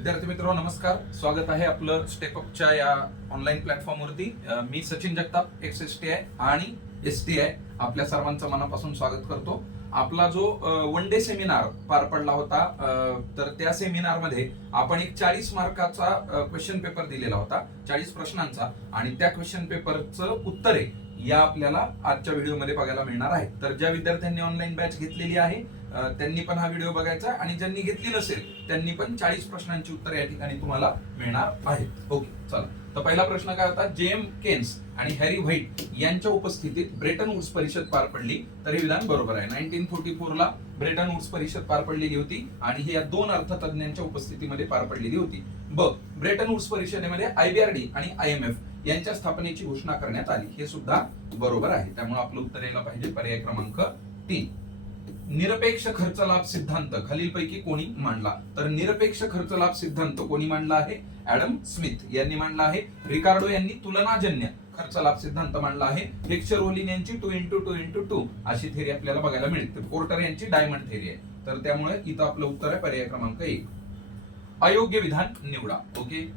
विद्यार्थी मित्र नमस्कार. स्वागत आहे आपलं स्टेपअपच्या या ऑनलाईन प्लॅटफॉर्मवरती मी Sachin Jagtap X S T I आणि एस टी आय आपल्या सर्वांचं मनापासून स्वागत करतो. आपला जो वन डे सेमिनार पार पडला होता तर त्या सेमिनारमध्ये आपण एक चाळीस मार्काचा क्वेश्चन पेपर दिलेला होता चाळीस प्रश्नांचा. आणि त्या क्वेश्चन पेपरचं उत्तरे या आपल्याला आजच्या व्हिडिओमध्ये बघायला मिळणार आहे तर ज्या विद्यार्थ्यांनी ऑनलाईन बॅच घेतलेली आहे त्यांनी पण हा व्हिडिओ बघायचा आणि ज्यांनी घेतली नसेल त्यांनी पण चाळीस प्रश्नांची उत्तर या ठिकाणी तुम्हाला मिळणार आहेत. ओके चला. तर पहिला प्रश्न काय होता? जेम केन्स आणि हॅरी व्हाईट यांच्या उपस्थितीत ब्रेटन वुड्स परिषद पार पडली तर हे विधान बरोबर आहे. नाईन्टीन फोर्टी फोर ला ब्रेटन वुड्स परिषद पार पडलेली होती आणि ही या दोन अर्थतज्ञांच्या उपस्थितीमध्ये पार पडलेली होती. ब ब्रेटन वुड्स परिषदेमध्ये आयबीआरडी आणि आय एम एफ यांच्या स्थापनेची घोषणा करण्यात आली. हे सुद्धा बरोबर आहे. त्यामुळे आपलं उत्तर यायला पाहिजे. पर्याय क्रमांक तीन. निरपेक्ष खर्च लाभ सिद्धांत खालीलपैकी कोणी मांडला? तर निरपेक्ष खर्च लाभ सिद्धांत कोणी मांडला आहे? ऍडम स्मिथ यांनी मांडला आहे. रिकार्डो यांनी तुलनाजन्य खर्च लाभ सिद्धांत मांडला आहे. हेक्चर ओलिन यांची two into two into two अशी थेरी आपल्याला बघायला मिळते. पोर्टर यांची डायमंड थेरी आहे. तर त्यामुळे इथं आपलं उत्तर आहे पर्याय क्रमांक एक. अयोग्य विधान निवडा. ओके?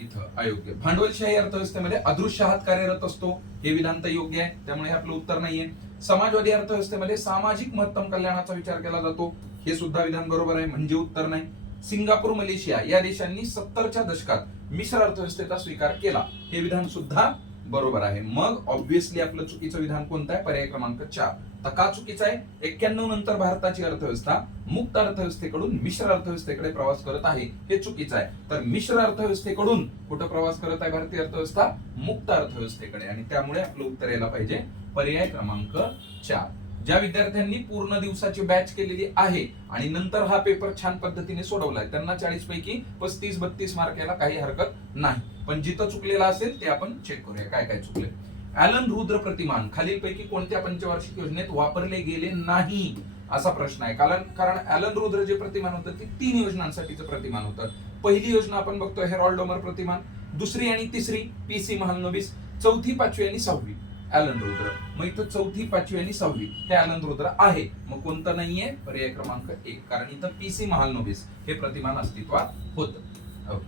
इथं अयोग्य. भांडवलशाही अर्थव्यवस्थेमध्ये अदृश्य हात कार्यरत असतो. हे विधान तर योग्य आहे. त्यामुळे हे आपलं उत्तर नाहीये. समाजवादी अर्थव्यवस्थेमध्ये सामाजिक महत्तम कल्याणाचा विचार केला जातो. हे सुद्धा विधान बरोबर आहे म्हणजे उत्तर नाही. सिंगापूर मलेशिया या देशांनी सत्तरच्या दशकात मिश्र अर्थव्यवस्थेचा स्वीकार केला. हे विधान सुद्धा बरोबर आहे. मग ऑब्व्हियसली आपलं चुकीचं विधान कोणतं आहे? पर्याय क्रमांक चार. तर का चुकीचं आहे. एक्क्याण्णव नंतर भारताची अर्थव्यवस्था मुक्त अर्थव्यवस्थेकडून मिश्र अर्थव्यवस्थेकडे प्रवास करत आहे. हे चुकीचं आहे. तर मिश्र अर्थव्यवस्थेकडून कुठं प्रवास करत आहे भारतीय अर्थव्यवस्था? मुक्त अर्थव्यवस्थेकडे. आणि त्यामुळे आपलं उत्तर यायला पाहिजे पर्याय क्रमांक चार. ज्या विद्यार्थ्यांनी पूर्ण दिवसाची बॅच केलेली आहे आणि नंतर हा पेपर छान पद्धतीने सोडवलाय त्यांना चाळीस पैकी पस्तीस बत्तीस मार्क यायला काही हरकत नाही. पण जिथं चुकलेलं असेल ते आपण चेक करूया काय काय चुकले अॅलन रुद्र प्रतिमान खालीलपैकी कोणत्या पंचवार्षिक योजनेत वापरले गेले नाही? असा प्रश्न आहे. कारण कारण ॲलन रुद्र जे प्रतिमान होतं ते तीन योजनांसाठीचं प्रतिमान होतं. पहिली योजना आपण बघतोय हेरॉल्डोमर प्रतिमान दुसरी आणि तिसरी पी सी महालनोबिस चौथी पाचवी आणि सहावी. ॲलन रुद्र मग इथं चौथी पाचवी आणि सहावी ते ॲलन रुद्र आहे. मग कोणतं नाहीये? पर्याय क्रमांक एक. कारण इथं पी सी महालनोबिस हे प्रतिमान अस्तित्वात होतं.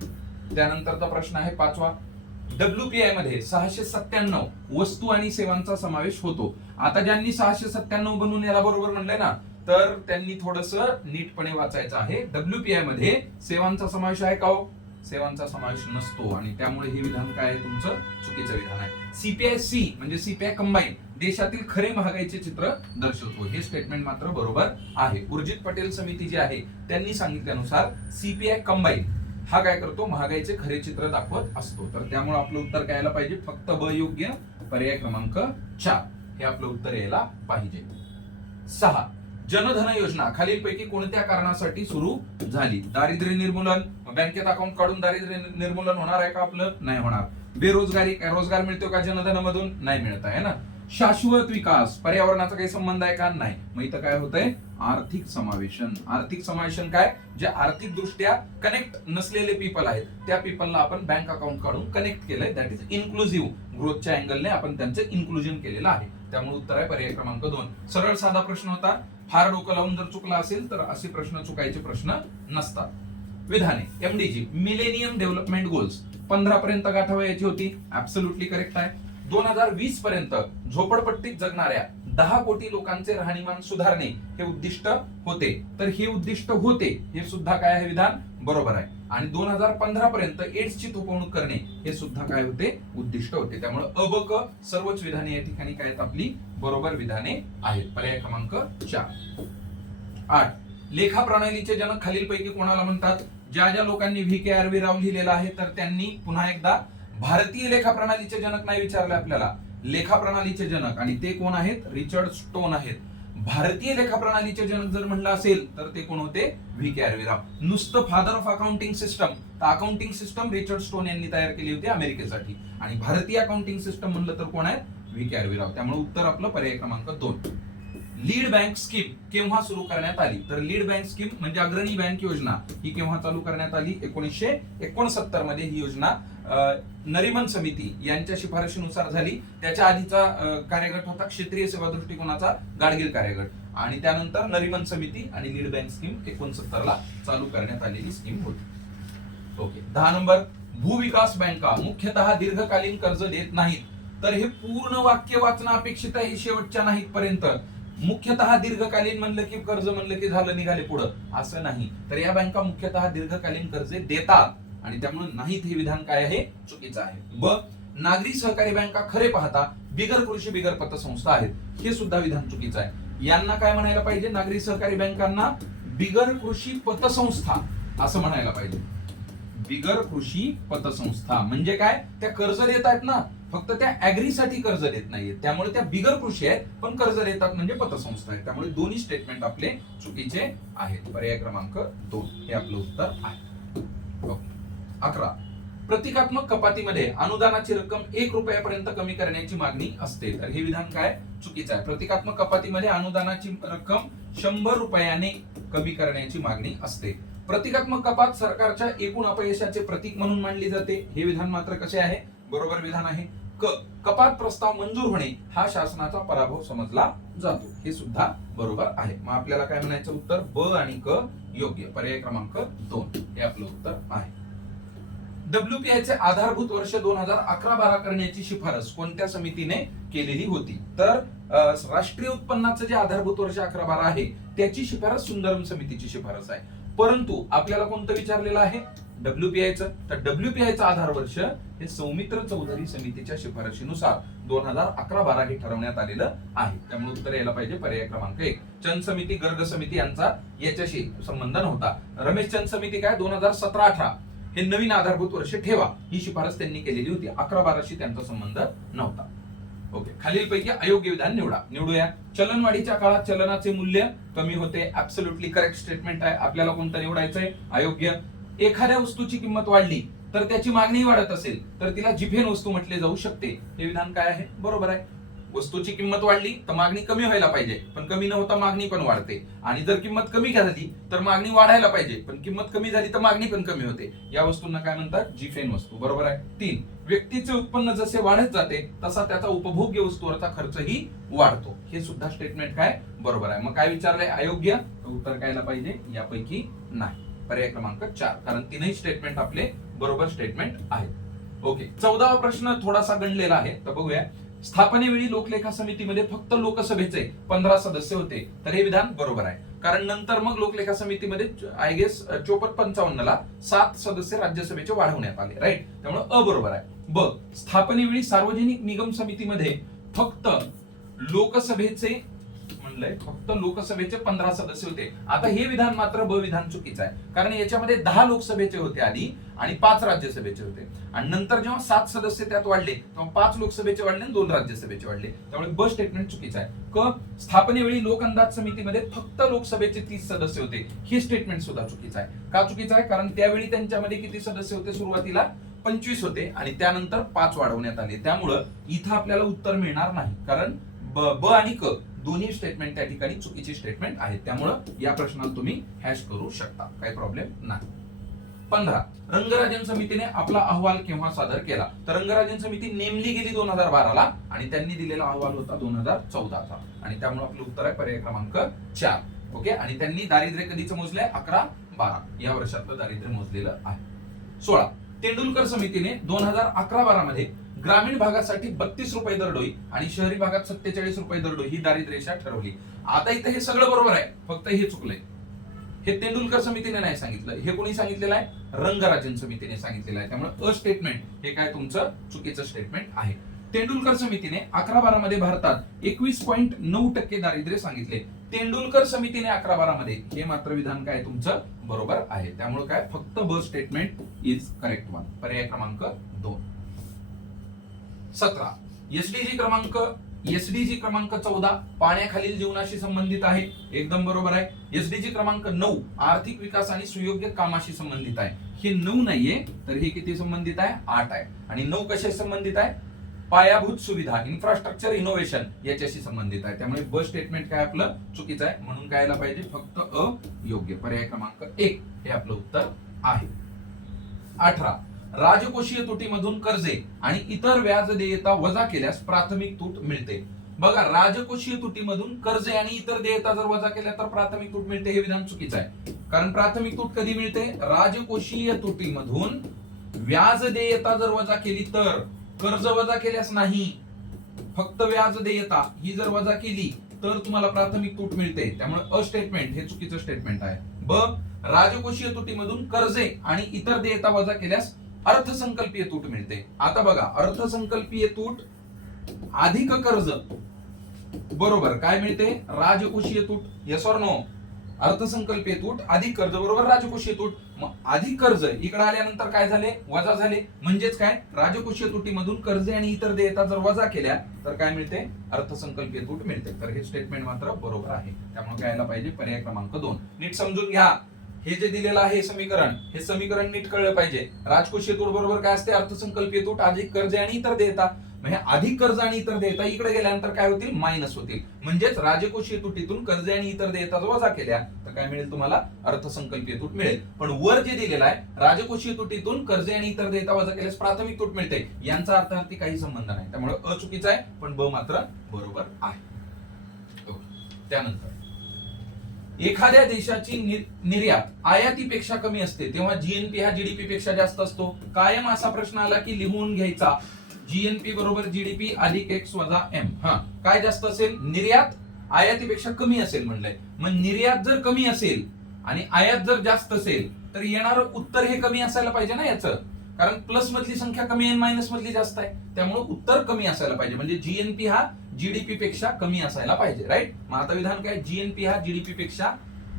त्यानंतरचा प्रश्न आहे पाचवा. डब्ल्यू पी आयमध्ये सहाशे सत्त्याण्णव वस्तू आणि सेवांचा समावेश होतो. आता ज्यांनी सहाशे सत्त्याण्णव बनवून याला बरोबर म्हणलंय ना तर त्यांनी थोडस नीटपणे वाचायचं आहे. डब्ल्यू पी आयमध्ये सेवांचा समावेश आहे का हो? सेवांचा समावेश नसतो आणि त्यामुळे हे विधान काय आहे तुमचं? चुकीचं विधान आहे. सीपीआय सी म्हणजे सीपीआय कंबाईन देशातील खरे महागाईचे चित्र दर्शवतो. हे स्टेटमेंट मात्र बरोबर आहे. उर्जित पटेल समिती जी आहे त्यांनी सांगितल्यानुसार सीपीआय कंबाईन हा काय करतो? महागाईचे खरे चित्र दाखवत असतो. तर त्यामुळे आपलं उत्तर काय यायला पाहिजे. फक्त ब योग्य पर्याय क्रमांक चार. हे आपलं उत्तर यायला पाहिजे. सहा. जनधन योजना खालीलपैकी कोणत्या कारणासाठी सुरू झाली? दारिद्र्य निर्मूलन. बँकेत अकाउंट काढून दारिद्र्य निर्मूलन होणार आहे का आपलं? नाही होणार. बेरोजगारी रोजगार मिळतो का जनधनामधून? नाही मिळत आहे ना? शाश्वत विकास पर्यावरणाचा काही संबंध आहे का? नाही. मग इथं काय होतंय? आर्थिक समावेशन. आर्थिक समावेशन काय? जे आर्थिक दृष्ट्या कनेक्ट नसलेले पीपल आहेत. त्या पीपलला आपण बँक अकाउंट काढून कनेक्ट केलंय. दॅट इज इन्क्लुझिव्ह ग्रोथच्या अँगलने आपण त्यांचं इन्क्लुजन केलेलं आहे. त्यामुळे उत्तर आहे पर्याय क्रमांक दोन. सरळ साधा प्रश्न होता. फार डोकं लावून जर चुकला असेल तर असे प्रश्न चुकायचे प्रश्न नसतात. विधाने एमडीजी मिलेनियम डेव्हलपमेंट गोल्स पंधरा पर्यंत गाठावयाची होती. ऍब्सोल्युटली करेक्ट आहे. दोन हजार वीस पर्यंत झोपडपट्टीत जगणाऱ्या दहा कोटी लोकांचे राहणीमान सुधारणे हे उद्दिष्ट होते. तर हे उद्दिष्ट होते हे सुद्धा काय आहे विधान? बरोबर आहे. आणि दोन हजार पंधरा पर्यंत एड्सची तुपवणूक करणे हे सुद्धा काय होते? उद्दिष्ट होते. त्यामुळे अबक सर्वच विधाने या ठिकाणी काय आहेत आपली? बरोबर विधाने आहेत. पर्याय क्रमांक चार. आठ. लेखा प्रणालीचे जनक खालीलपैकी कोणाला म्हणतात? ज्या ज्या लोकांनी V K R V Rao लिहिलेला आहे तर त्यांनी पुन्हा एकदा भारतीय लेखा प्रणालीचे जनक नाही विचारले आपल्याला. लेखा प्रणालीचे जनक. आणि ते कोण आहेत? रिचर्ड स्टोन आहेत. भारतीय लेखा प्रणालीचे जनक जर म्हणलं असेल तर ते कोण होते? व्ही. के. आर नुसतं फादर ऑफ अकाउंटिंग सिस्टम तर अकाउंटिंग सिस्टम रिचर्ड स्टोन यांनी तयार केली होती अमेरिकेसाठी. आणि भारतीय अकाउंटिंग सिस्टम म्हणलं तर कोण आहे? व्ही. के. आर त्यामुळे उत्तर आपलं पर्याय क्रमांक दोन. लीड बँक स्कीम केव्हा सुरू करण्यात आली? तर लीड बँक स्कीम म्हणजे अग्रणी बँक योजना ही केव्हा चालू करण्यात आली? एकोणीसशे एकोणसत्तरमध्ये ही योजना नरिमन समिती यांच्या शिफारशीनुसार झाली. त्याच्या आधीचा कार्यगट होता क्षेत्रीय सेवा दृष्टिकोनाचा गाडगीळ कार्यगट. आणि त्यानंतर नरिमन समिती आणि लीड बँक स्कीम एकोणसत्तर ला चालू करण्यात आलेली स्कीम होती. ओके. दहा नंबर भूविकास बँका मुख्यतः दीर्घकालीन कर्ज देत नाहीत. तर हे पूर्ण वाक्य वाचणं अपेक्षित आहे शेवटच्या नाहीत पर्यंत मुख्यतः दीर्घकालीन म्हणलं की कर्ज म्हणलं की झालं निघाले पुढं. असं नाही. तर या बँका मुख्यतः दीर्घकालीन कर्जे देतात. आणि त्यामुळे नाहीत हे विधान काय आहे? चुकीचं आहे. ब नागरी सहकारी बँका खरे पाहता बिगर कृषी बिगर पतसंस्था आहेत. हे सुद्धा विधान चुकीचं आहे. यांना काय म्हणायला पाहिजे? नागरी सहकारी बँकांना बिगर कृषी पतसंस्था असं म्हणायला पाहिजे. बिगर कृषी पतसंस्था. म्हणजे काय? त्या कर्ज देत आहेत ना. फक्त त्या ऍग्रीसाठी कर्ज देत नाहीये त्यामुळे त्या बिगर कृषी आहेत पण कर्ज देतात म्हणजे पतसंस्था आहेत. त्यामुळे दोन्ही स्टेटमेंट आपले चुकीचे आहेत. पर्याय क्रमांक दोन. हे आपलं उत्तर आहे. अकरा. प्रतिकात्मक कपातीमध्ये अनुदानाची रक्कम एक रुपयापर्यंत कमी करण्याची मागणी असते. तर हे विधान काय? चुकीचं आहे. प्रतिकात्मक कपातीमध्ये अनुदानाची रक्कम शंभर रुपयाने कमी करण्याची मागणी असते. प्रतिकात्मक कपात सरकारच्या एकूण अपयशाचे प्रतीक म्हणून मानली जाते. हे विधान मात्र कसे आहे? बरोबर विधान आहे. क कपात प्रस्ताव मंजूर होणे हा शासनाचा पराभव समजला जातो. हे सुद्धा बरोबर आहे. मग आपल्याला काय म्हणायचं उत्तर? ब आणि क योग्य. पर्याय क्रमांक दोन. हे आपलं उत्तर आहे. WPI चे आधारभूत वर्ष दोन हजार अकरा बारा करण्याची शिफारस कोणत्या समितीने केलेली होती? तर राष्ट्रीय उत्पन्नाचं जे आधारभूत वर्ष अकरा बारा आहे त्याची शिफारस सुंदरम समितीची शिफारस आहे. परंतु आपल्याला कोणतं विचारलेलं आहे? डब्ल्यूपीआयचं तर डब्ल्यूपीआयचं आधार वर्ष हे सौमित्र चौधरी समितीच्या शिफारशीनुसार दोन हजार अकरा बारा हे ठरवण्यात आलेलं आहे. त्यामुळे उत्तर यायला पाहिजे. पर्याय क्रमांक एक. चंद समिती गर्ग समिती यांचा याच्याशी संबंध नव्हता. रमेश चंद समिती काय? दोन हजार सतरा अठरा. हे नवीन आधारभूत वर्ष ठेवा. ही शिफारस त्यांनी केलेली होती. अकरा बाराशी त्यांचा संबंध नव्हता. ओके. खालीलपैकी अयोग्य विधान निवडा. निवडूया. चलनवाढीच्या काळात चलनाचे मूल्य कमी होते. ऍब्सोल्युटली करेक्ट स्टेटमेंट आहे. आपल्याला कोणतं निवडायचंय? अयोग्य. एखाद्या वस्तूची किंमत वाढली तर त्याची मागणी वाढत असेल तर तिला जिफेन वस्तू म्हटले जाऊ शकते. हे विधान काय आहे? बरोबर आहे. वस्तूची किंमत वाढली तर मागणी कमी व्हायला पाहिजे. पण कमी न होता मागणी पण वाढते. आणि जर किंमत कमी झाली तर मागणी वाढायला पाहिजे. पण किंमत कमी झाली तर मागणी पण कमी होते. या वस्तूंना काय म्हणतात? जिफेन वस्तू. बरोबर आहे. तीन व्यक्तीचे उत्पन्न जसे वाढत जाते तसा त्याचा उपभोग्य वस्तूवरचा खर्चही वाढतो. हे सुद्धा स्टेटमेंट काय? बरोबर आहे. मग काय विचारलंय? अयोग्य? उत्तर कायला पाहिजे? यापैकी नाही. पर्याय क्रमांक चार. कारण तीनही स्टेटमेंट आपले बरोबर स्टेटमेंट आहेत. ओके चौदावा प्रश्न थोडासा गणलेला आहे. तर बघूया. स्थापनेवेळी लोकलेखा समितीमध्ये फक्त लोकसभेचे पंधरा सदस्य होते. तर हे विधान बरोबर आहे. कारण नंतर मग लोकलेखा समितीमध्ये आय गेस चोपन्न पंचावन्न ला सात सदस्य राज्यसभेचे वाढवण्यात आले. राईट त्यामुळे अ बरोबर आहे. ब स्थापनेवेळी सार्वजनिक निगम समितीमध्ये फक्त लोकसभेचे म्हटलंय फक्त लोकसभेचे पंधरा सदस्य होते. आता हे विधान मात्र ब विधान चुकीचं आहे. कारण याच्यामध्ये दहा लोकसभेचे होते आधी आणि पाच राज्यसभेचे होते. आणि नंतर जेव्हा सात सदस्य त्यात वाढले तेव्हा पाच लोकसभेचे वाढले आणि दोन राज्यसभेचे वाढले. त्यामुळे ब स्टेटमेंट चुकीचं आहे. क स्थापनेवेळी लोक अंदाज समितीमध्ये फक्त लोकसभेचे तीस सदस्य होते. हे स्टेटमेंट सुद्धा चुकीचं आहे. का चुकीचं आहे? कारण त्यावेळी त्यांच्यामध्ये किती सदस्य होते सुरुवातीला? पंचवीस होते आणि त्यानंतर पाच वाढवण्यात आले. त्यामुळं इथं आपल्याला उत्तर मिळणार नाही. कारण ब आणि क दोन्ही स्टेटमेंट त्या ठिकाणी चुकीची स्टेटमेंट आहेत. त्यामुळं या प्रश्नाला तुम्ही हॅश करू शकता. काही प्रॉब्लेम नाही. पंधरा. रंगराजन समितीने आपला अहवाल केव्हा सादर केला? तर रंगराजन समिती नेमली गेली दोन हजार बाराला आणि त्यांनी दिलेला अहवाल होता दोन हजार चौदाचा. आणि त्यामुळे आपलं उत्तर आहे पर्याय क्रमांक चार. ओके? आणि त्यांनी दारिद्र्य कधीचं मोजलंय? अकरा बारा. या वर्षातलं दारिद्र्य मोजलेलं आहे. सोळा. तेंडुलकर समितीने दोन हजार अकरा बारा मध्ये ग्रामीण भागासाठी बत्तीस रुपये दरडोई आणि शहरी भागात सत्तेचाळीस रुपये दरडोई ही दारिद्र्यरेषा ठरवली. आता इथं हे सगळं बरोबर आहे. फक्त हे चुकलंय. हे तेंडुलकर समितीने नाही सांगितलं. हे कोणी सांगितलेलं आहे? रंगराजन समितीने सांगितलेलं आहे. त्यामुळे अ स्टेटमेंट हे काय तुमचं चुकीचं स्टेटमेंट आहे. तेंडुलकर समितीने अकरा बारा मध्ये भारतात एकवीस पॉईंट नऊ टक्के दारिद्र्य सांगितले. तेंडुलकर समितीने अकरा बारा मध्ये हे मात्र विधान काय तुमचं? बरोबर आहे. त्यामुळे काय? फक्त ब स्टेटमेंट इज करेक्ट वन पर्याय क्रमांक दोन. सतरा. एसडीजी क्रमांक एसडीजी क्रमांक चौदा पाण्याखालील जीवनाशी संबंधित आहे. एकदम बरोबर आहे. एसडीजी क्रमांक नऊ आर्थिक विकास आणि सुयोग्य कामाशी संबंधित आहे. हे नऊ नाहीये तर हे किती संबंधित आहे? आठ आहे. आणि नऊ कशाशी संबंधित आहे? पायाभूत सुविधा इन्फ्रास्ट्रक्चर इनोव्हेशन याच्याशी संबंधित आहे. त्यामुळे ब स्टेटमेंट काय आपलं? चुकीचं आहे. म्हणून काय पाहिजे? फक्त अ योग्य पर्याय क्रमांक एक हे आपलं उत्तर आहे. अठरा. राजकोषीय तुटीमधून कर्जे आणि इतर व्याज देयता वजा केल्यास प्राथमिक तूट मिळते. बघा राजकोषीय तुटीमधून कर्ज आणि इतर देयता जर वजा केल्या तर प्राथमिक तूट मिळते हे विधान चुकीचं आहे. कारण प्राथमिक तूट कधी मिळते? राजकोषीय तुटीमधून व्याज देयता जर वजा केली तर. कर्ज वजा केल्यास नाही. फक्त व्याज देयता ही जर वजा केली तर तुम्हाला प्राथमिक तूट मिळते. त्यामुळे अ स्टेटमेंट हे चुकीचं स्टेटमेंट आहे. ब राजकोषीय तुटीमधून कर्जे आणि इतर देयता वजा केल्यास अर्थसंकल्पीय तूट मिळते. आता बघा अर्थसंकल्पीय तूट अधिक कर्ज. बरोबर काय मिळते? राजकोषीय तूट. यस ऑर नो अर्थसंकल्पीय तूट अधिक कर्ज बरोबर राजकोषीय तूट. मग अधिक कर्ज इकडे आल्यानंतर काय झाले? वजा झाले. म्हणजेच काय? राजकोषीय तुटीमधून कर्ज आणि इतर देयता जर वजा केल्या तर काय मिळते? अर्थसंकल्पीय तूट मिळते. तर हे स्टेटमेंट मात्र बरोबर आहे. त्यामुळे काय यायला पाहिजे पर्याय क्रमांक दोन. नीट समजून घ्या. हे जे दिलेलं आहे समीकरण हे समीकरण नीट कळलं पाहिजे. राजकोषीय तूट बरोबर काय असते? अर्थसंकल्पीय तूट अधिक कर्ज आणि इतर देयता. म्हणजे अधिक कर्ज आणि इतर देयता इकडे गेल्यानंतर काय होतील? मायनस होतील. म्हणजेच राजकोषीय तुटीतून कर्ज आणि इतर देयता जर वजा केल्या तर काय मिळेल तुम्हाला? अर्थसंकल्पीय तूट मिळेल. पण वर जे दिलेलं आहे राजकोषीय तुटीतून कर्ज आणि इतर देयता वजा केल्यास प्राथमिक तूट मिळते. यांचा अर्थार्थी काही संबंध नाही. त्यामुळे अ चुकीचा आहे पण ब मात्र बरोबर आहे. त्यानंतर. एखाद्या देशाची निर्यात आयातीपेक्षा कमी असते तेव्हा जीएनपी हा जीडीपी पेक्षा जास्त असतो. कायम असा प्रश्न आला की लिहून घ्यायचा. जीएनपी बरोबर जीडीपी अधिक एक्स वजा एम हा काय जास्त असेल? निर्यात आयातीपेक्षा कमी असेल म्हणलंय. मग निर्यात जर कमी असेल आणि आयात जर जास्त असेल तर येणारं उत्तर हे कमी असायला पाहिजे ना याचं. कारण प्लस मधली संख्या कमी आहे मायनस मधली जास्त आहे. त्यामुळे उत्तर कमी असायला पाहिजे. म्हणजे जीएनपी हा जीडीपी पेक्षा कमी असायला पाहिजे राईट मग आता विधान काय? जीएनपी हा जीडीपी पेक्षा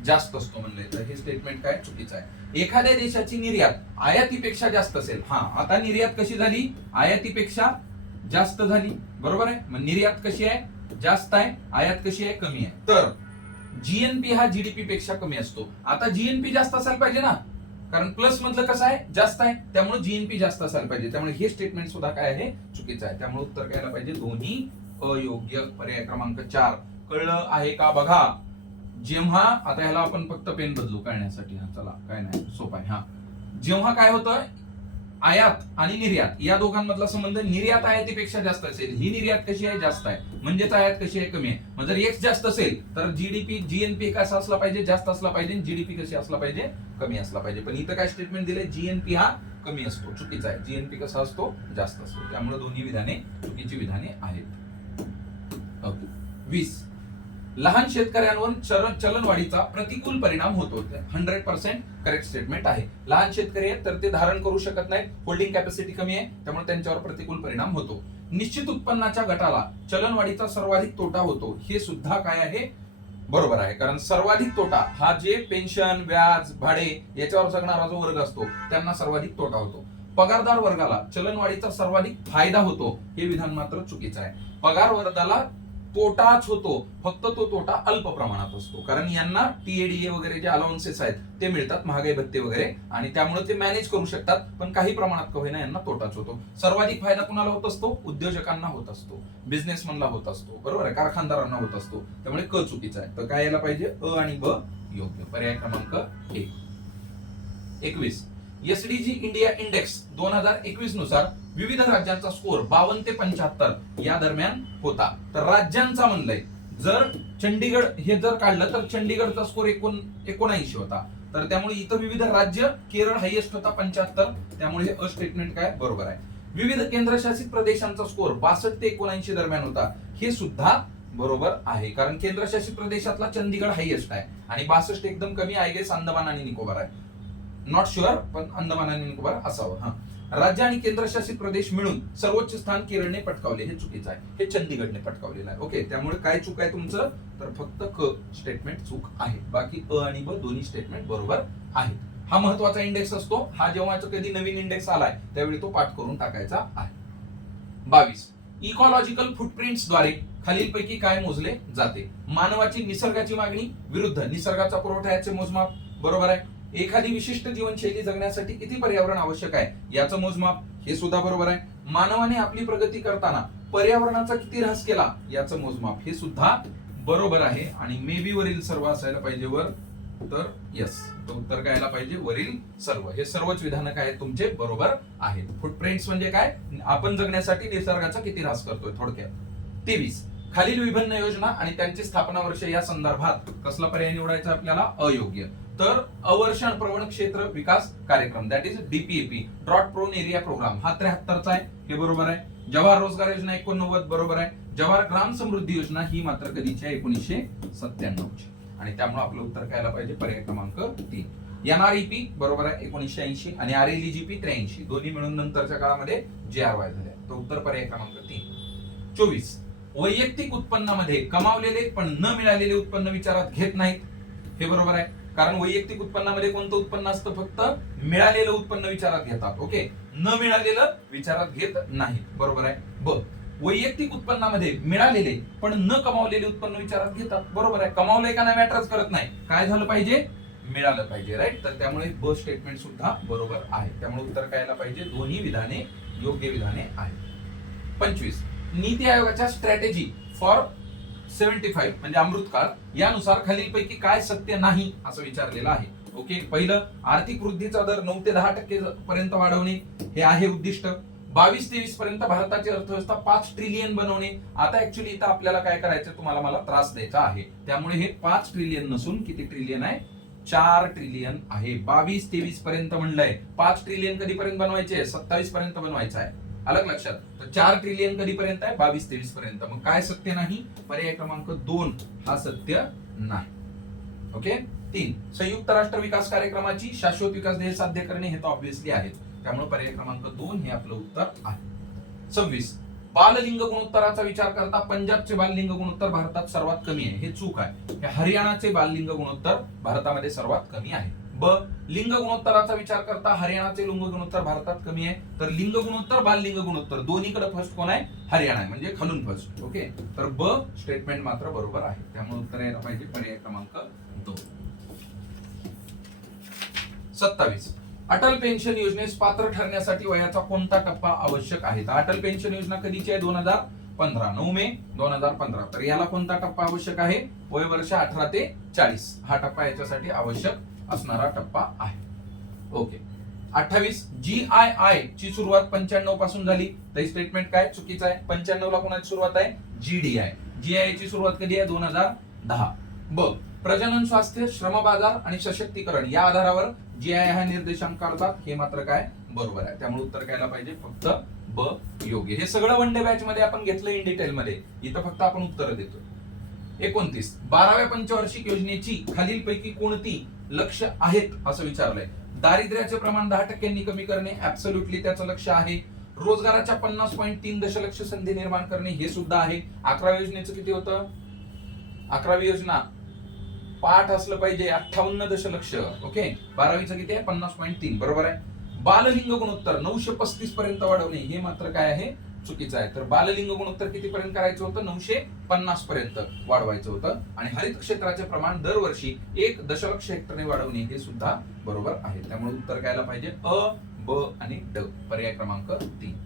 जास्त असतो म्हणलं. तर हे स्टेटमेंट काय? चुकीचं आहे. एखाद्या देशाची निर्यात आयातीपेक्षा जास्त असेल. हा आता निर्यात कशी झाली? आयातीपेक्षा जास्त झाली. बरोबर आहे? मग निर्यात कशी आहे? जास्त आहे. आयात कशी आहे? कमी आहे. तर जीएनपी हा जीडीपी पेक्षा कमी असतो. आता जीएनपी जास्त असायला पाहिजे ना. कारण प्लस मधलं कसं आहे? जास्त आहे. त्यामुळे जीएनपी जास्त असायला पाहिजे. त्यामुळे हे स्टेटमेंट सुद्धा काय आहे? चुकीचं आहे. त्यामुळे उत्तर घ्यायला पाहिजे. दोन्ही अयोग्य पर्याय क्रमांक चार. कळलं आहे का? बघा. जेव्हा आता ह्याला आपण फक्त पेन बदलू करण्यासाठी हा चला. काय नाही. सोपा आहे. हा. जेव्हा काय होतं? आयात आणि निर्यात या दोघांमधला संबंध निर्यात आयातीपेक्षा जास्त असेल. ही निर्यात कशी आहे? जास्त आहे. म्हणजेच आयात कशी आहे? कमी आहे. मग जर एक्स जास्त असेल तर जीडीपी जीएनपी कसा असला पाहिजे जास्त असला पाहिजे जीडीपी कशी असला पाहिजे? कमी असला पाहिजे. पण इथं काय स्टेटमेंट दिले जीएनपी हा कमी असतो चुकीचा आहे. जीएनपी कसा असतो? जास्त असतो. त्यामुळे दोन्ही विधाने चुकीची विधाने आहेत. वीस. लहान शेतकऱ्यांवर चलन चलनवाढीचा प्रतिकूल परिणाम होतो हंड्रेड पर्सेंट करेक्ट स्टेटमेंट आहे. लहान शेतकरी आहेत तर ते धारण करू शकत नाहीत. होल्डिंग कॅपॅसिटी कमी आहे त्यामुळे त्यांच्यावर प्रतिकूल परिणाम होतो. निश्चित उत्पन्नाच्या गटाला चलनवाढीचा सर्वाधिक तोटा होतो हे सुद्धा काय आहे? बरोबर आहे. कारण सर्वाधिक तोटा हा जे पेन्शन व्याज भाडे याच्यावर जगणारा जो वर्ग असतो त्यांना सर्वाधिक तोटा होतो. पगारदार वर्गाला चलनवाढीचा सर्वाधिक फायदा होतो हे विधान मात्र चुकीचं आहे. पगार वर्गाला तोटाच होतो. फक्त तो तोटा अल्प प्रमाणात असतो. कारण यांना टीएडीए वगैरे जे अलाउन्सेस आहेत ते मिळतात महागाई भत्ते वगैरे आणि त्यामुळे ते मॅनेज करू शकतात पण काही प्रमाणात का होईना यांना तोटाच होतो. सर्वाधिक फायदा कुणाला होत असतो? उद्योजकांना होत असतो. बिझनेसमनला होत असतो. बरोबर आहे? कारखानदारांना होत असतो. त्यामुळे क चुकीचा आहे. तर काय यायला पाहिजे? अ आणि ब योग्य. पर्याय क्रमांक एक. एकवीस. एसडीजी इंडिया इंडेक्स दोन हजार एकवीसनुसार विविध राज्यांचा स्कोर बावन्न ते पंच्याहत्तर या दरम्यान होता. तर राज्यांचा म्हणलंय जर चंडीगड हे जर काढलं तर चंडीगडचा स्कोर एकोण एकोणऐंशी होता. तर त्यामुळे इथं विविध राज्य केरळ हायएस्ट होता पंच्याहत्तर त्यामुळे हे अ स्टेटमेंट काय? बरोबर आहे. विविध केंद्रशासित प्रदेशांचा स्कोर बासष्ट ते एकोणऐंशी दरम्यान होता. हे सुद्धा बरोबर आहे कारण केंद्रशासित प्रदेशातला चंदीगड हायएस्ट आहे आणि बासष्ट एकदम कमी आहे गेस अंदमान आणि निकोबार आहे. नॉट शुअर पण अंदमान आणि निकोबार असावं हा. राज्य आणि केंद्रशासित प्रदेश मिळून सर्वोच्च स्थान केरळने पटकावले हे चुकीचं आहे. हे चंदीगडने पटकावलेलं आहे. ओके त्यामुळे काय चूक आहे तुमचं? तर फक्त क स्टेटमेंट चूक आहे. बाकी अ आणि ब दोन्ही स्टेटमेंट बरोबर आहे हा महत्त्वाचा इंडेक्स असतो. हा जेव्हा कधी नवीन इंडेक्स आलाय त्यावेळी तो पाठ करून टाकायचा आहे. बावीस. इकॉलॉजिकल फुटप्रिंट्सद्वारे खालीलपैकी काय मोजले जाते? मानवाची निसर्गाची मागणी विरुद्ध. निसर्गाचा पुरवठा याचे मोजमाप बरोबर आहे. एखादी विशिष्ट जीवनशैली जगण्यासाठी किती पर्यावरण आवश्यक आहे? याचं मोजमाप हे सुद्धा बरोबर आहे. मानवाने आपली प्रगती करताना पर्यावरणाचा किती ऱ्हास केला? याचं मोजमाप हे सुद्धा बरोबर आहे. आणि मे बी वरील सर्व असायला पाहिजे वर तर यस तर उत्तर काय पाहिजे? वरील सर्व. हे सर्वच विधानक काय आहेत? तुमचे बरोबर आहेत. फुटप्रिंट्स म्हणजे काय? आपण जगण्यासाठी निसर्गाचा किती ऱ्हास करतोय? थोडक्यात. तेवीस. खालील विभिन्न योजना आणि त्यांची स्थापना वर्ष या संदर्भात कसला पर्याय निवडायचा आपल्याला? अयोग्य. तर अवर्षण प्रवण क्षेत्र विकास कार्यक्रम that is DPAP drought prone area programme हा त्र्याहत्तरचा आहे हे बरोबर आहे. जवाहर रोजगार योजना एकोणनव्वद बरोबर आहे. जवाहर ग्राम समृद्धी योजना ही मात्र कधीची आहे एकोणीसशे सत्त्याण्णवची. आणि त्यामुळे आपलं उत्तर काय पाहिजे पर्याय क्रमांक तीन. एनआरईपी बरोबर आहे एकोणीसशे ऐंशी. आणि आर एल जीपी त्र्याऐंशी. दोन्ही मिळून नंतरच्या काळामध्ये जे आर वाय झाले. तर उत्तर पर्याय क्रमांक तीन. चोवीस. वैयक्तिक उत्पन्नामध्ये कमावलेले पण न मिळालेले उत्पन्न विचारात घेत नाहीत. हे बरोबर आहे. कारण वैयक्तिक उत्पन्नामध्ये कोणतं उत्पन्न असतं फक्त? मिळालेलं उत्पन्न विचारात घेतात ओके? न मिळालेलं विचारात घेत नाही बरोबर आहे? ब वैयक्तिक उत्पन्नामध्ये मिळालेले पण न कमावलेले उत्पन्न विचारात घेतात. बरोबर आहे? कमावलंय का नाही मॅटरच करत नाही. काय झालं पाहिजे? मिळालं पाहिजे राईट तर त्यामुळे ब स्टेटमेंट सुद्धा बरोबर आहे. त्यामुळे उत्तर काय यायला पाहिजे? दोन्ही विधाने योग्य विधाने आहेत. पंचवीस. नीती आयोगाच्या स्ट्रॅटेजी फॉर सेव्हन्टी फाईव्ह म्हणजे अमृतकाळ यानुसार खालीलपैकी काय सत्य नाही असं विचारलेलं आहे. ओके? पहिलं आर्थिक वृद्धीचा दर नऊ ते दहा टक्के पर्यंत वाढवणे हे आहे उद्दिष्ट. बावीस तेवीस पर्यंत भारताची अर्थव्यवस्था पाच ट्रिलियन बनवणे. आता ऍक्च्युली इथं आपल्याला काय करायचं तुम्हाला मला त्रास द्यायचा आहे. त्यामुळे हे पाच ट्रिलियन नसून किती ट्रिलियन आहे? चार ट्रिलियन आहे. बावीस तेवीस पर्यंत म्हणलंय. पाच ट्रिलियन कधीपर्यंत बनवायचे? सत्तावीस पर्यंत बनवायचं आहे. अलग लक्षात. तर चार ट्रिलियन कधीपर्यंत आहे? बावीस तेवीस पर्यंत मग काय सत्य नाही? पर्याय क्रमांक दोन हा सत्य नाही. ओके? तीन. संयुक्त राष्ट्र विकास कार्यक्रमाची शाश्वत विकास ध्येय साध्य करणे हे तर ऑब्विसली आहेत. त्यामुळे पर्याय क्रमांक दोन हे आपलं उत्तर आहे. सव्वीस. बाललिंग गुणोत्तराचा विचार करता पंजाबचे बाललिंग गुणोत्तर भारतात सर्वात कमी आहे. हे चूक आहे. हे हरियाणाचे बाललिंग गुणोत्तर भारतामध्ये सर्वात कमी आहे. ब लिंग गुणोत्तराचा विचार करता हरियाणाचे लिंग गुणोत्तर भारतात कमी आहे. तर लिंग गुणोत्तर बाललिंग गुणोत्तर. दोन्हीकडे फर्स्ट कोण आहे? हरियाणा आहे. म्हणजे खालून फर्स्ट ओके तर ब स्टेटमेंट मात्र बरोबर आहे. त्यामुळे उत्तर यायला पाहिजे. पर्याय क्रमांक दोन. सत्तावीस. अटल पेन्शन योजनेस पात्र ठरण्यासाठी वयाचा कोणता टप्पा आवश्यक आहे? तर अटल पेन्शन योजना कधीची आहे? दोन हजार पंधरा. नऊ मे दोन हजार पंधरा. तर याला कोणता टप्पा आवश्यक आहे? वय वर्ष अठरा ते चाळीस. हा टप्पा याच्यासाठी आवश्यक असणारा टप्पा आहे. ओके. अठ्ठावीस जी आय आय ची सुरुवात पंच्याण्णवपासून झाली. तर स्टेटमेंट काय? चुकीचं आहे. पंच्याण्णव ला कोणाची सुरुवात आहे? G D I G I ची सुरुवात कधी आहे? दोन हजार दहा. ब प्रजनन स्वास्थ्य श्रम बाजार आणि सशक्तीकरण या आधारावर जी आय हा निर्देशांक काढतात. हे मात्र काय? बरोबर आहे. त्यामुळे उत्तर कायला पाहिजे? फक्त ब योग्य. हे सगळं वन डे बॅच मध्ये आपण घेतलं इन डिटेल मध्ये. इथं फक्त आपण उत्तर देतो एकोणतीस बाराव्या पंचवार्षिक योजनेची खालीलपैकी कोणती लक्ष आहेत असं विचारलंय. दारिद्र्याचे प्रमाण दहा टक्क्यांनी कमी करणे ऍब्सोल्युटली त्याचं लक्ष आहे. रोजगाराच्या पन्नास पॉईंट तीन दशलक्ष संधी निर्माण करणे हे सुद्धा आहे. अकराव्या योजनेचं किती होतं? अकरावी योजना. पाठ असलं पाहिजे अठ्ठावन्न दशलक्ष. ओके बारावीचं किती आहे? पन्नास पॉईंट तीन. बरोबर आहे? बाललिंग गुणोत्तर नऊशे पस्तीस पर्यंत वाढवणे हे मात्र काय आहे? चुकीचं आहे. तर बाललिंग गुणोत्तर कितीपर्यंत करायचं होतं? नऊशे पन्नास पर्यंत वाढवायचं होतं. आणि हरित क्षेत्राचे प्रमाण दरवर्षी एक दशलक्ष हेक्टरने वाढवणे हे सुद्धा बरोबर आहे. त्यामुळे उत्तर घ्यायला पाहिजे? अ ब आणि ड. पर्याय क्रमांक तीन.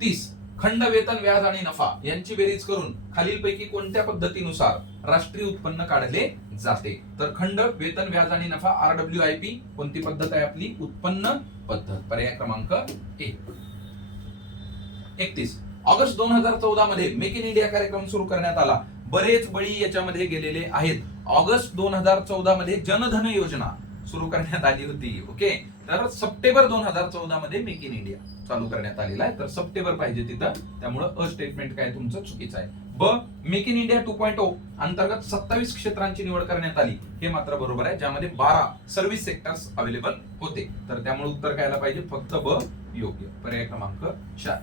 तीस. खंड वेतन व्याज आणि नफा यांची बेरीज करून खालीलपैकी कोणत्या पद्धतीनुसार राष्ट्रीय उत्पन्न काढले जाते? तर खंड वेतन व्याज आणि नफा आर डब्ल्यू आय पी कोणती पद्धत आहे आपली? उत्पन्न पद्धत. पर्याय क्रमांक एक. एकतीस. ऑगस्ट दोन हजार चौदा मध्ये मेक इन इंडिया कार्यक्रम सुरू करण्यात आला. बरेच बळी याच्यामध्ये गेलेले आहेत. ऑगस्ट दोन हजार चौदा मध्ये जनधन योजना सुरू करण्यात आली होती. ओके? तर सप्टेंबर दोन हजार चौदा मध्ये मेक इन इंडिया चालू करण्यात आलेला आहे. तर सप्टेंबर पाहिजे तिथं. त्यामुळं अ स्टेटमेंट काय तुमचं चुकीचं आहे. ब make in India two point O अंतर्गत सत्तावीस क्षेत्रांची निवड करण्यात आली. हे मात्र बरोबर आहे ज्यामध्ये बारा सर्व्हिस सेक्टर्स अवेलेबल होते. तर त्यामुळे उत्तर कायला पाहिजे? फक्त ब योग्य. पर्याय क्रमांक चार.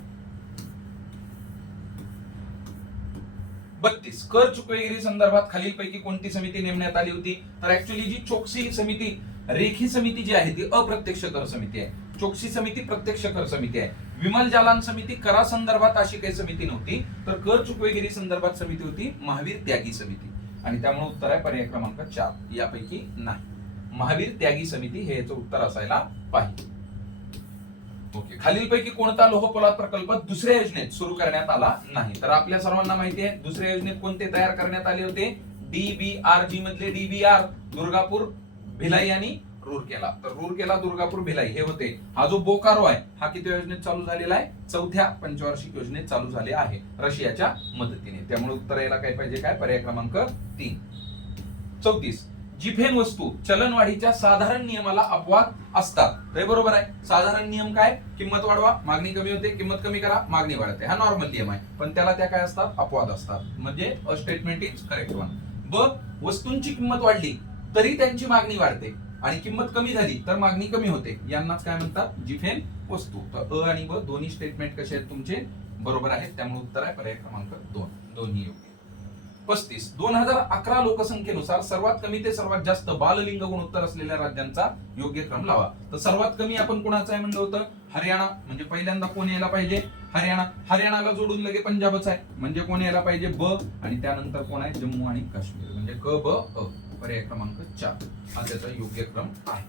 बत्तीस. कर चुकवेगिरी संदर्भात खालीलपैकी कोणती समिती नेमण्यात आली होती? तर ऍक्च्युली जी चोक्सी समिती रेखी समिती जी आहे ती अप्रत्यक्ष कर समिती आहे. चोक्सी समिती प्रत्यक्ष कर समिती आहे. विमल जालान समिती करा संदर्भात अशी काही समिती नव्हती. तर कर चुकवेगिरी संदर्भात समिती होती महावीर त्यागी समिती. आणि त्यामुळे उत्तर आहे पर्याय क्रमांक चार. यापैकी नाही. महावीर त्यागी समिती हे याचं उत्तर असायला पाहिजे. ओके. खालीलपैकी कोणता लोहपोलाद प्रकल्प दुसऱ्या योजनेत सुरू करण्यात आला नाही? तर आपल्या सर्वांना माहिती आहे दुसऱ्या योजनेत कोणते तयार करण्यात आले होते? डीबीआर जी मधले डीबीआर दुर्गापूर भिलाई आणि रूरकेला. तर रूरकेला दुर्गापूर भिलाई हे होते. हा जो बोकारो आहे हा किती योजनेत चालू झालेला आहे? चौथ्या पंचवार्षिक योजनेत चालू झाले आहे रशियाच्या मदतीने. त्यामुळे उत्तर यायला काय पाहिजे? काय? पर्याय क्रमांक तीन. चौतीस. जिफेन वस्तू चलनवाढीच्या साधारण नियमाला अपवाद असतात. हे बरोबर आहे. साधारण नियम काय? किंमत वाढवा मागणी कमी होते किंमत कमी करा मागणी वाढते. हा नॉर्मल नियम आहे. पण त्याला त्या काय असतात? अपवाद असतात. म्हणजे अ स्टेटमेंट इज करेक्ट वन ब वस्तूंची किंमत वाढली तरी त्यांची मागणी वाढते. आणि किंमत कमी झाली तर मागणी कमी होते. यांनाच काय म्हणतात? जिफेन वस्तू. तर अ आणि ब दोन्ही स्टेटमेंट कसे आहेत तुमचे? बरोबर आहेत. त्यामुळे उत्तर आहे पर्याय क्रमांक दोन. दोन्ही योग्य. पस्तीस. दोन हजार अकरा लोकसंख्येनुसार सर्वात कमी ते सर्वात जास्त बाललिंग गुणोत्तर असलेल्या राज्यांचा योग्य क्रम लावा. तर सर्वात कमी आपण कोणाचं आहे म्हणलं होतं? हरियाणा. म्हणजे पहिल्यांदा कोण यायला पाहिजे? हरियाणा. हरियाणाला जोडून लगे पंजाबच आहे. म्हणजे कोण यायला पाहिजे? ब. आणि त्यानंतर कोण आहे? जम्मू आणि काश्मीर. म्हणजे क ब अ. पर्याय क्रमांक चार. हा त्याचा योग्य क्रम आहे.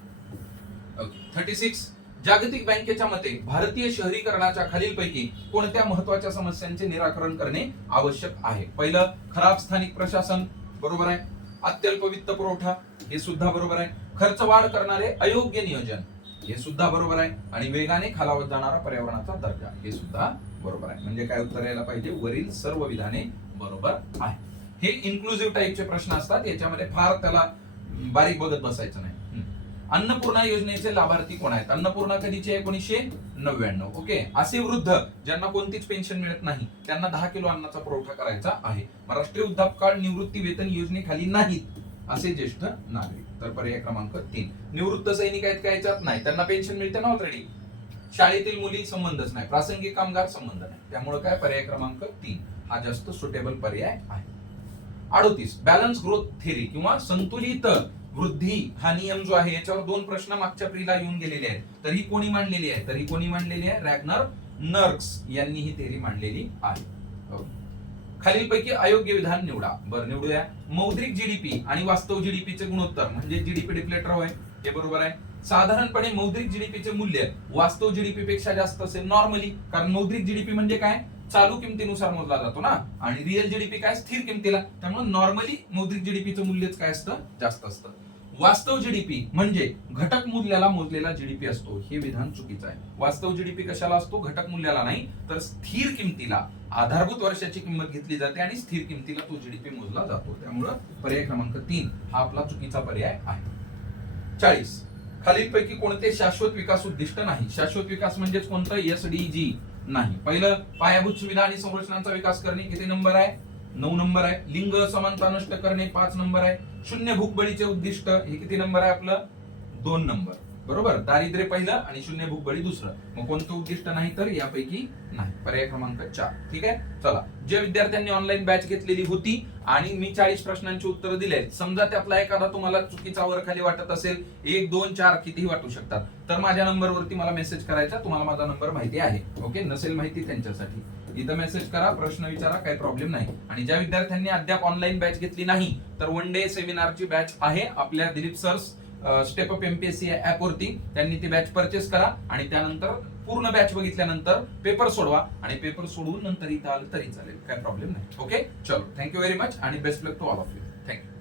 थर्टी सिक्स जागतिक बँकेच्या मते भारतीय शहरीकरणाच्या खालीलपैकी कोणत्या महत्त्वाच्या समस्यांचे निराकरण करणे आवश्यक आहे? पहिलं खराब स्थानिक प्रशासन बरोबर आहे? अत्यल्प वित्त पुरवठा हे सुद्धा बरोबर आहे. खर्च वाढ करणारे अयोग्य नियोजन हे सुद्धा बरोबर आहे. आणि वेगाने खालावत जाणारा पर्यावरणाचा दर्जा हे सुद्धा बरोबर आहे. म्हणजे काय उत्तर यायला पाहिजे? वरील सर्व विधाने बरोबर आहे. हे इन्क्लुझिव्ह टाईपचे प्रश्न असतात. याच्यामध्ये फार त्याला बारीक बघत बसायचं नाही. अन्नपूर्णा योजनेचे लाभार्थी कोण आहेत? अन्नपूर्णा कधीचे एकोणीसशे नव्याण्णव. ओके? असे वृद्ध ज्यांना कोणतीच पेन्शन मिळत नाही त्यांना दहा किलो अन्नाचा पुरवठा करायचा आहे. राष्ट्रीय वृद्धापकाळ निवृत्ती वेतन योजनेखाली नाहीत असे ज्येष्ठ नागरिक. तर पर्याय क्रमांक तीन. निवृत्त सैनिक आहेत का याच्यात? नाही. त्यांना पेन्शन मिळते ना ऑलरेडी शाळेतील मुली संबंधच नाही. प्रासंगिक कामगार संबंध नाही. त्यामुळे काय? पर्याय क्रमांक तीन. हा जास्त सुटेबल पर्याय आहे. अडोतीस. बॅलन्स ग्रोथ थेरी किंवा संतुलित वृद्धी हा नियम जो आहे याच्यावर दोन प्रश्न मागच्या प्रीला येऊन गेलेले आहेत. तर ही कोणी मांडलेली आहे? तर ही कोणी मांडलेली आहे? रॅग्नर नर्क्स यांनी ही थेरी मांडलेली आहे. हो. खालीलपैकी अयोग्य विधान निवडा. बरं निवडूया. मौद्रिक जीडीपी आणि वास्तव जीडीपीचे गुणोत्तर म्हणजे जीडीपी डिप्लेटर होय. हे बरोबर आहे. साधारणपणे मौद्रिक जीडीपीचे मूल्य वास्तव जीडीपी पेक्षा जास्त असेल नॉर्मली कारण मौद्रिक जीडीपी म्हणजे काय? चालू किमतीनुसार मोजला जातो ना? आणि रिअल जीडीपी काय? स्थिर किमतीला. त्यामुळे नॉर्मली मौद्रिक जीडीपीचं मूल्यच काय असतं? जास्त असतं. वास्तव जीडीपी म्हणजे घटक मूल्याला मोजलेला जीडीपी असतो. हे विधान चुकीचं आहे. वास्तव जीडीपी कशाला असतो? घटक मूल्याला नाही तर स्थिर किमतीला. आधारभूत वर्षाची किंमत घेतली जाते आणि स्थिर किमतीला तो जीडीपी मोजला जातो. त्यामुळं पर्याय क्रमांक तीन हा आपला चुकीचा पर्याय आहे. चाळीस. खालीलपैकी कोणते शाश्वत विकास उद्दिष्ट नाही? शाश्वत विकास म्हणजेच कोणतं? एस डी जी नाही. पहिलं पायाभूत सुविधा आणि संरचनांचा विकास करणे. किती नंबर आहे? नऊ नंबर आहे. लिंग समानता नष्ट करणे पाच नंबर आहे. शून्य भूकबळीचे उद्दिष्ट हे किती नंबर आहे आपलं? दोन नंबर. बरोबर? दारिद्र्य पहिलं आणि शून्य भूकबळी दुसरं. मग कोणतं उद्दिष्ट नाही तर यापैकी नाही. पर्याय क्रमांक चार. ठीक आहे? चला. जे विद्यार्थ्यांनी ऑनलाईन बॅच घेतलेली होती आणि मी चाळीस प्रश्नांची उत्तरं दिली आहेत समजा त्यातला एखादा तुम्हाला चुकीचा वर खाली वाटत असेल एक दोन चार कितीही वाटू शकतात. तर माझ्या नंबरवरती मला मेसेज करायचा. तुम्हाला माझा नंबर माहिती आहे. ओके? नसेल माहिती त्यांच्यासाठी. इथं मेसेज करा प्रश्न विचारा काही प्रॉब्लेम नाही. आणि ज्या विद्यार्थ्यांनी अद्याप ऑनलाईन बॅच घेतली नाही तर वन डे सेमिनारची बॅच आहे आपल्या Dilip sir's step up MPSC app वरती. त्यांनी ती बॅच परचेस करा आणि त्यानंतर पूर्ण बॅच बघितल्यानंतर पेपर सोडवा. आणि पेपर सोडवून नंतर इथं आलं तरी चालेल काय प्रॉब्लेम नाही. ओके चलो. थँक्यू व्हेरी मच आणि best luck to all of you thank you